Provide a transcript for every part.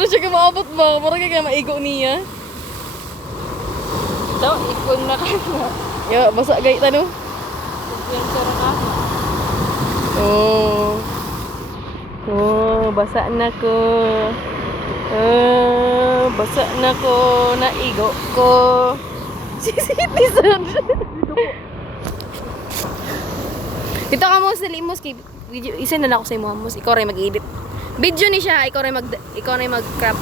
Ano siya ka maabot ba? Parang kaya maigo niya. So, ipon na ka na. Ya, basa gay tano. Yan sa ka. Oh. Oh, basa na ko. Basa na ko. Naigo ko. Citizen. Dito ka mo sa limos kay video isa na ako sa imo mos ikaw ray mag-edit. Video ni siya, ikaw ray mag crop.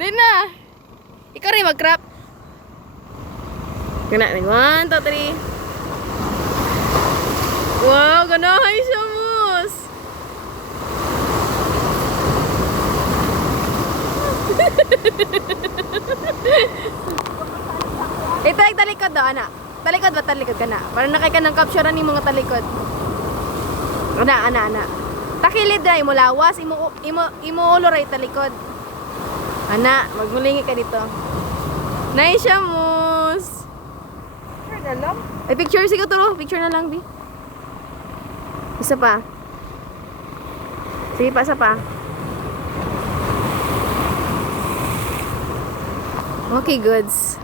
Din na. Ikaw ray mag-crop. Gana, 1, 2, 3. Wow, ganahay siya mos. Ito ay talikod daw, anak. Talikod ba talikod ka na? Para nakay ka ng capture ni mga talikod. Ana. Takilid ra imo lawas, imo ulo ra talikod. Ana, magmulingi ka dito. Nice siya, mus. Picture na lang. Ay, picture siguro. Picture na lang, Bi. Isa pa. Sige pa, isa pa. Okay, goods.